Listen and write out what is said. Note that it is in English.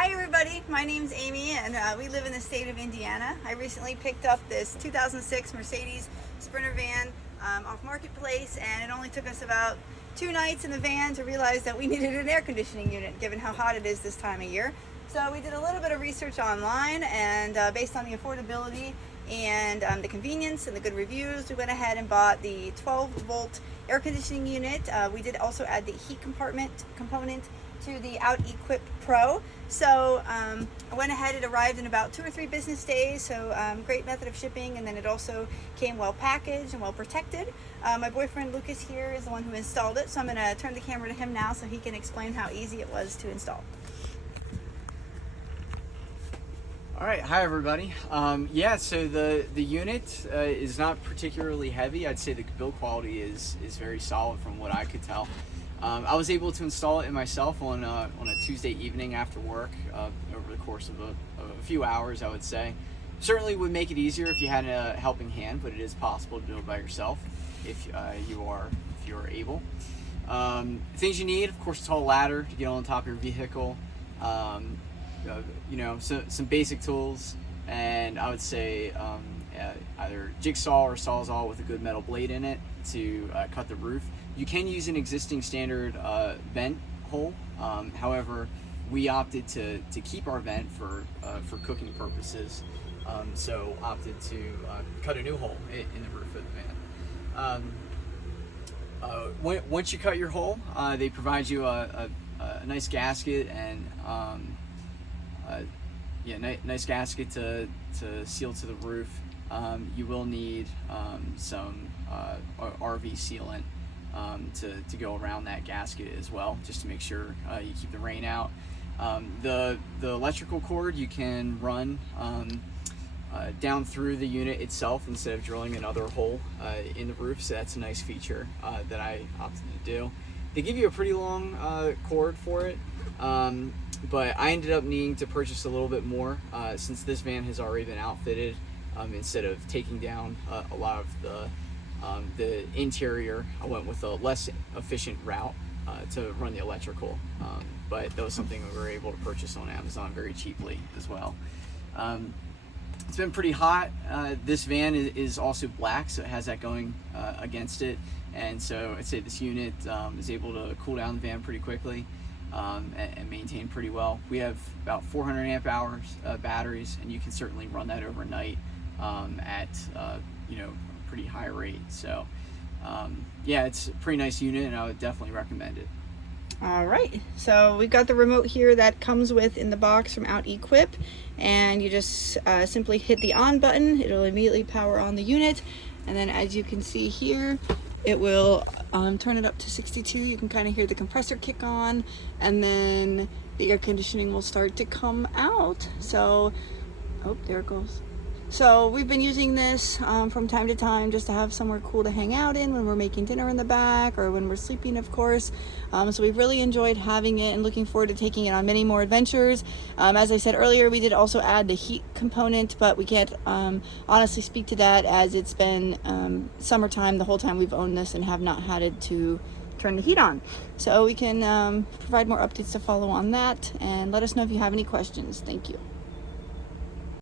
Hi everybody, my name's Amy and we live in the state of Indiana. I recently picked up this 2006 Mercedes Sprinter van off Marketplace, and it only took us about 2 nights in the van to realize that we needed an air conditioning unit given how hot it is this time of year. So we did a little bit of research online, and based on the affordability and the convenience and the good reviews, we went ahead and bought the 12-volt air conditioning unit. We did also add the heat component to the OutEquip Pro. So I went ahead, it arrived in about 2 or 3 business days, so great method of shipping, and then it also came well packaged and well protected. My boyfriend Lucas here is the one who installed it, so I'm going to turn the camera to him now so he can explain how easy it was to install. All right, hi everybody. So the unit is not particularly heavy. I'd say the build quality is very solid from what I could tell. I was able to install it myself on a Tuesday evening after work over the course of a few hours, I would say. Certainly would make it easier if you had a helping hand, but it is possible to do it by yourself if you are able. Things you need, of course, a tall ladder to get on top of your vehicle. Some basic tools, and I would say either jigsaw or sawzall with a good metal blade in it to cut the roof. You can use an existing standard vent hole. However, we opted to keep our vent for cooking purposes, so opted to cut a new hole in the roof of the van. Once you cut your hole, they provide you a nice gasket and nice gasket to seal to the roof. You will need some RV sealant to go around that gasket as well, just to make sure you keep the rain out. The electrical cord you can run down through the unit itself instead of drilling another hole in the roof, so that's a nice feature that I opted to do. They give you a pretty long cord for it, but I ended up needing to purchase a little bit more since this van has already been outfitted. Instead of taking down a lot of the interior, I went with a less efficient route to run the electrical, but that was something we were able to purchase on Amazon very cheaply as well. It's been pretty hot. This van is also black, so it has that going against it, and so I'd say this unit is able to cool down the van pretty quickly and maintain pretty well. We have about 400 amp hours batteries, and you can certainly run that overnight at pretty high rate. So it's a pretty nice unit, and I would definitely recommend it. All right, so we've got the remote here that comes with in the box from OutEquip, and you just simply hit the on button. It'll immediately power on the unit, and then as you can see here, it will turn it up to 62. You can kind of hear the compressor kick on, and then the air conditioning will start to come out. So, oh, there it goes. So we've been using this from time to time just to have somewhere cool to hang out in when we're making dinner in the back or when we're sleeping, of course. So we've really enjoyed having it and looking forward to taking it on many more adventures. As I said earlier, we did also add the heat component, but we can't honestly speak to that as it's been summertime the whole time we've owned this and have not had it to turn the heat on. So we can provide more updates to follow on that, and let us know if you have any questions. Thank you.